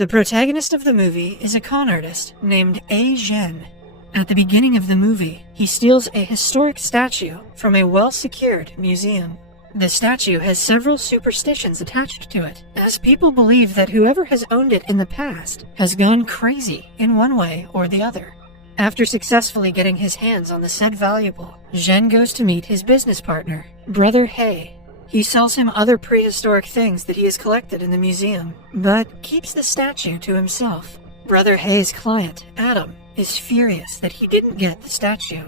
The protagonist of the movie is a con artist named A. Zhen. At the beginning of the movie, he steals a historic statue from a well-secured museum. The statue has several superstitions attached to it, as people believe that whoever has owned it in the past has gone crazy in one way or the other. After successfully getting his hands on the said valuable, Zhen goes to meet his business partner, Brother He. He sells him other prehistoric things that he has collected in the museum, but keeps the statue to himself. Brother He's client, Adam, is furious that he didn't get the statue.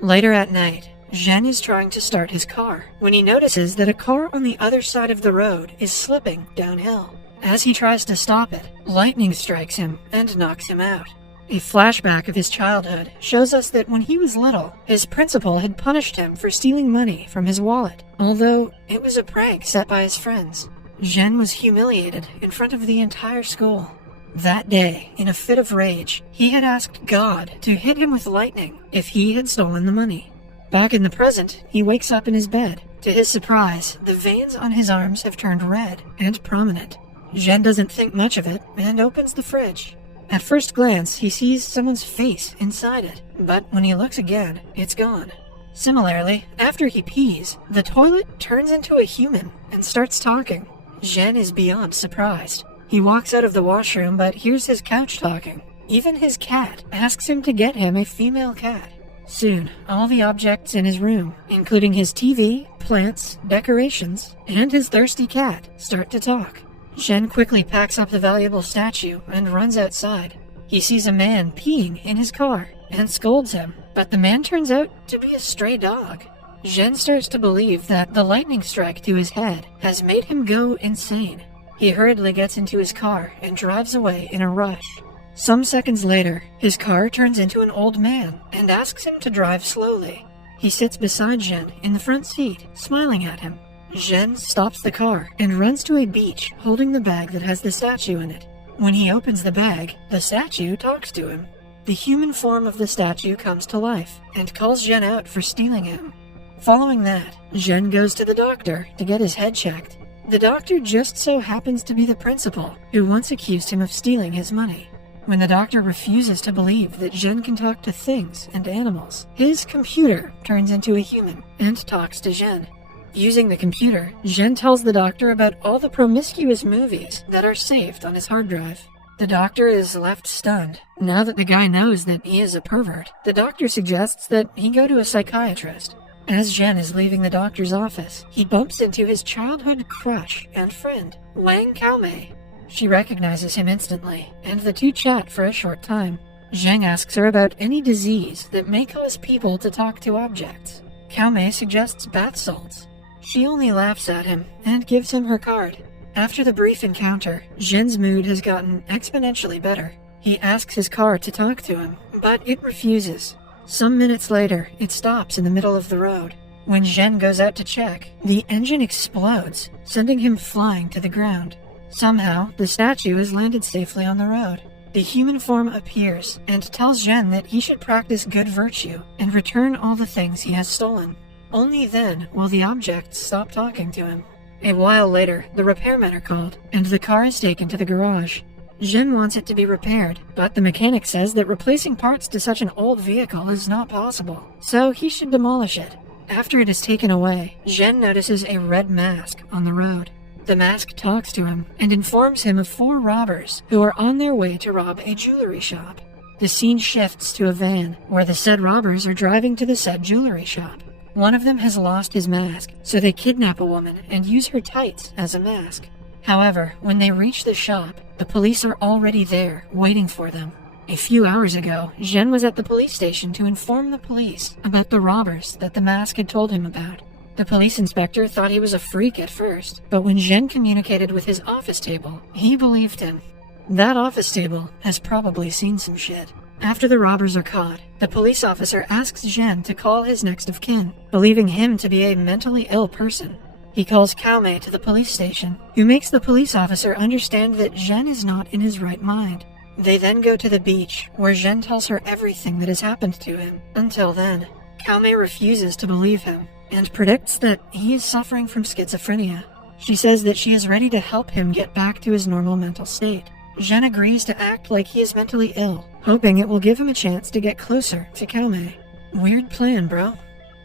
Later at night, Zhen is trying to start his car when he notices that a car on the other side of the road is slipping downhill. As he tries to stop it, lightning strikes him and knocks him out. A flashback of his childhood shows us that when he was little, his principal had punished him for stealing money from his wallet, although it was a prank set by his friends. Zhen was humiliated in front of the entire school. That day, in a fit of rage, he had asked God to hit him with lightning if he had stolen the money. Back in the present, he wakes up in his bed. To his surprise, the veins on his arms have turned red and prominent. Zhen doesn't think much of it and opens the fridge. At first glance, he sees someone's face inside it, but when he looks again, it's gone. Similarly, after he pees, the toilet turns into a human and starts talking. Zhen is beyond surprised. He walks out of the washroom but hears his couch talking. Even his cat asks him to get him a female cat. Soon, all the objects in his room, including his TV, plants, decorations, and his thirsty cat, start to talk. Zhen quickly packs up the valuable statue and runs outside. He sees a man peeing in his car and scolds him, but the man turns out to be a stray dog. Zhen starts to believe that the lightning strike to his head has made him go insane. He hurriedly gets into his car and drives away in a rush. Some seconds later, his car turns into an old man and asks him to drive slowly. He sits beside Zhen in the front seat, smiling at him. Zhen stops the car and runs to a beach holding the bag that has the statue in it. When he opens the bag, the statue talks to him. The human form of the statue comes to life and calls Zhen out for stealing him. Following that, Zhen goes to the doctor to get his head checked. The doctor just so happens to be the principal who once accused him of stealing his money. When the doctor refuses to believe that Zhen can talk to things and animals, his computer turns into a human and talks to Zhen. Using the computer, Zhen tells the doctor about all the promiscuous movies that are saved on his hard drive. The doctor is left stunned. Now that the guy knows that he is a pervert, the doctor suggests that he go to a psychiatrist. As Zhen is leaving the doctor's office, he bumps into his childhood crush and friend, Wang Kaomei. She recognizes him instantly, and the two chat for a short time. Zheng asks her about any disease that may cause people to talk to objects. Kaomei suggests bath salts. She only laughs at him and gives him her card. After the brief encounter, Zhen's mood has gotten exponentially better. He asks his car to talk to him, but it refuses. Some minutes later, it stops in the middle of the road. When Zhen goes out to check, the engine explodes, sending him flying to the ground. Somehow, the statue has landed safely on the road. The human form appears and tells Zhen that he should practice good virtue and return all the things he has stolen. Only then will the objects stop talking to him. A while later, the repairmen are called, and the car is taken to the garage. Zhen wants it to be repaired, but the mechanic says that replacing parts to such an old vehicle is not possible, so he should demolish it. After it is taken away, Zhen notices a red mask on the road. The mask talks to him and informs him of 4 robbers who are on their way to rob a jewelry shop. The scene shifts to a van, where the said robbers are driving to the said jewelry shop. One of them has lost his mask, so they kidnap a woman and use her tights as a mask. However, when they reach the shop, the police are already there, waiting for them. A few hours ago, Zhen was at the police station to inform the police about the robbers that the mask had told him about. The police inspector thought he was a freak at first, but when Zhen communicated with his office table, he believed him. That office table has probably seen some shit. After the robbers are caught, the police officer asks Zhen to call his next of kin, believing him to be a mentally ill person. He calls Kaomei to the police station, who makes the police officer understand that Zhen is not in his right mind. They then go to the beach, where Zhen tells her everything that has happened to him until then. Kaomei refuses to believe him, and predicts that he is suffering from schizophrenia. She says that she is ready to help him get back to his normal mental state. Zhen agrees to act like he is mentally ill, hoping it will give him a chance to get closer to Kaomei. Weird plan, bro.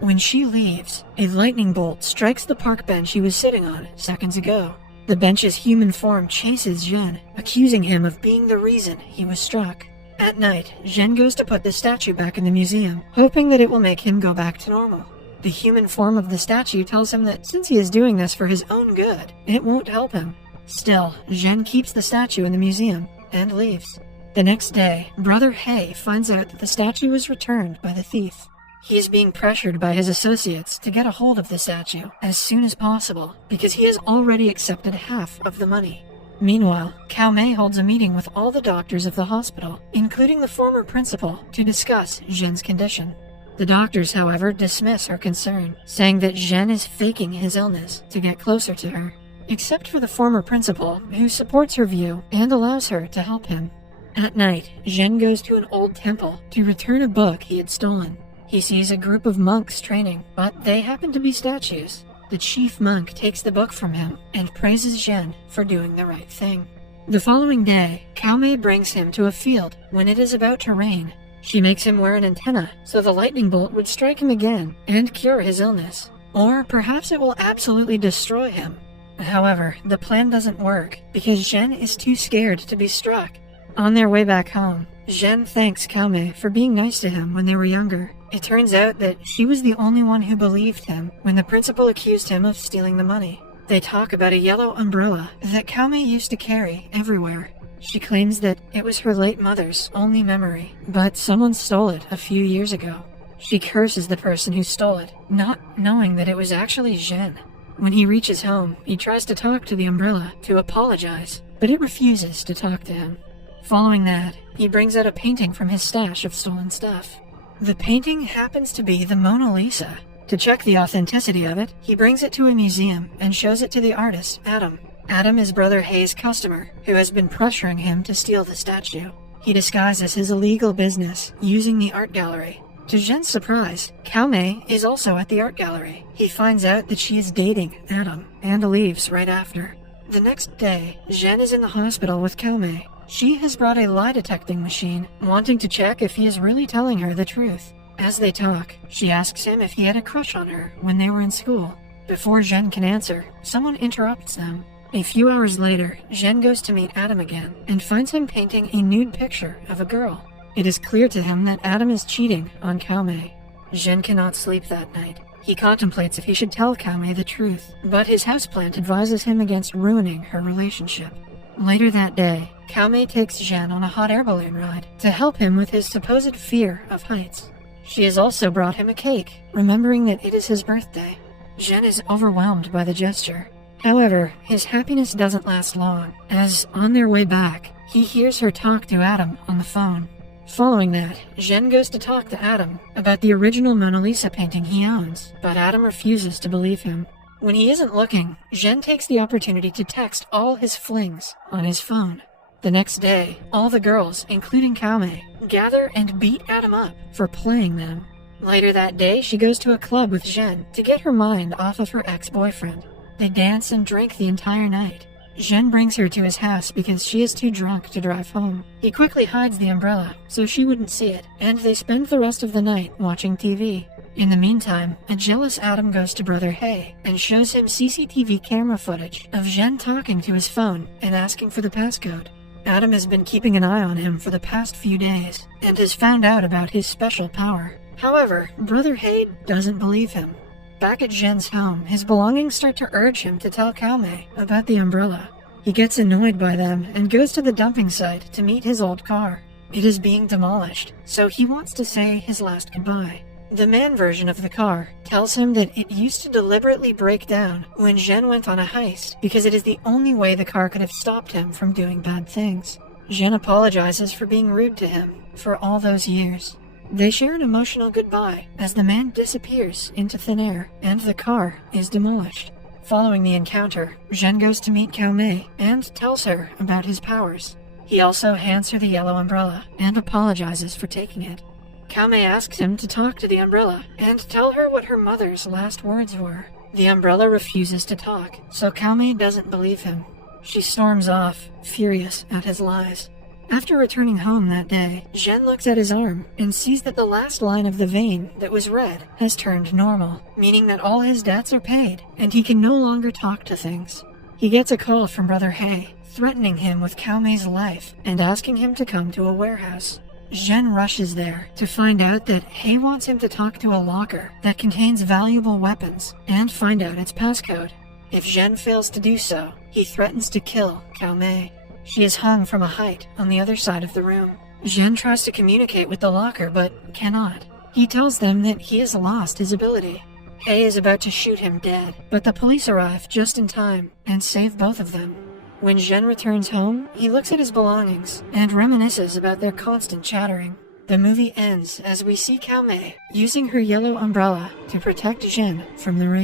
When she leaves, a lightning bolt strikes the park bench he was sitting on seconds ago. The bench's human form chases Zhen, accusing him of being the reason he was struck. At night, Zhen goes to put the statue back in the museum, hoping that it will make him go back to normal. The human form of the statue tells him that since he is doing this for his own good, it won't help him. Still, Zhen keeps the statue in the museum and leaves. The next day, Brother He finds out that the statue was returned by the thief. He is being pressured by his associates to get a hold of the statue as soon as possible because he has already accepted half of the money. Meanwhile, Kaomei holds a meeting with all the doctors of the hospital, including the former principal, to discuss Zhen's condition. The doctors, however, dismiss her concern, saying that Zhen is faking his illness to get closer to her, except for the former principal, who supports her view and allows her to help him. At night, Zhen goes to an old temple to return a book he had stolen. He sees a group of monks training, but they happen to be statues. The chief monk takes the book from him and praises Zhen for doing the right thing. The following day, Kaomei brings him to a field when it is about to rain. She makes him wear an antenna so the lightning bolt would strike him again and cure his illness. Or perhaps it will absolutely destroy him. However, the plan doesn't work because Zhen is too scared to be struck. On their way back home, Zhen thanks Kaomei for being nice to him when they were younger. It turns out that she was the only one who believed him when the principal accused him of stealing the money. They talk about a yellow umbrella that Kaomei used to carry everywhere. She claims that it was her late mother's only memory, but someone stole it a few years ago. She curses the person who stole it, not knowing that it was actually Zhen. When he reaches home, he tries to talk to the umbrella to apologize, but it refuses to talk to him. Following that, he brings out a painting from his stash of stolen stuff. The painting happens to be the Mona Lisa. To check the authenticity of it, he brings it to a museum and shows it to the artist, Adam. Adam is Brother He's customer, who has been pressuring him to steal the statue. He disguises his illegal business using the art gallery. To Zhen's surprise, Kaomei is also at the art gallery. He finds out that she is dating Adam and leaves right after. The next day, Zhen is in the hospital with Kaomei. She has brought a lie detecting machine, wanting to check if he is really telling her the truth. As they talk, she asks him if he had a crush on her when they were in school. Before Zhen can answer, someone interrupts them. A few hours later, Zhen goes to meet Adam again and finds him painting a nude picture of a girl. It is clear to him that Adam is cheating on Kaomei. Zhen cannot sleep that night. He contemplates if he should tell Kaomei the truth, but his houseplant advises him against ruining her relationship. Later that day, Kaomei takes Zhen on a hot air balloon ride to help him with his supposed fear of heights. She has also brought him a cake, remembering that it is his birthday. Zhen is overwhelmed by the gesture. However, his happiness doesn't last long, as on their way back, he hears her talk to Adam on the phone. Following that, Zhen goes to talk to Adam about the original Mona Lisa painting he owns, but Adam refuses to believe him. When he isn't looking, Zhen takes the opportunity to text all his flings on his phone. The next day, all the girls, including Kaomei, gather and beat Adam up for playing them. Later that day, she goes to a club with Zhen to get her mind off of her ex-boyfriend. They dance and drink the entire night. Zhen brings her to his house because she is too drunk to drive home. He quickly hides the umbrella so she wouldn't see it, and they spend the rest of the night watching TV. In the meantime, a jealous Adam goes to Brother He and shows him CCTV camera footage of Zhen talking to his phone and asking for the passcode. Adam has been keeping an eye on him for the past few days and has found out about his special power. However, Brother He doesn't believe him. Back at Zhen's home, his belongings start to urge him to tell Kaomei about the umbrella. He gets annoyed by them and goes to the dumping site to meet his old car. It is being demolished, so he wants to say his last goodbye. The man version of the car tells him that it used to deliberately break down when Zhen went on a heist because it is the only way the car could have stopped him from doing bad things. Zhen apologizes for being rude to him for all those years. They share an emotional goodbye as the man disappears into thin air and the car is demolished. Following the encounter, Zhen goes to meet Kaomei and tells her about his powers. He also hands her the yellow umbrella and apologizes for taking it. Kaomei asks him to talk to the umbrella and tell her what her mother's last words were. The umbrella refuses to talk, so Kaomei doesn't believe him. She storms off, furious at his lies. After returning home that day, Zhen looks at his arm and sees that the last line of the vein that was red has turned normal, meaning that all his debts are paid and he can no longer talk to things. He gets a call from Brother He, threatening him with Cao Mei's life and asking him to come to a warehouse. Zhen rushes there to find out that He wants him to talk to a locker that contains valuable weapons and find out its passcode. If Zhen fails to do so, he threatens to kill Cao Mei. She is hung from a height on the other side of the room. Zhen tries to communicate with the locker but cannot. He tells them that he has lost his ability. He is about to shoot him dead, but the police arrive just in time and save both of them. When Zhen returns home, he looks at his belongings and reminisces about their constant chattering. The movie ends as we see Cao Mei using her yellow umbrella to protect Zhen from the rain.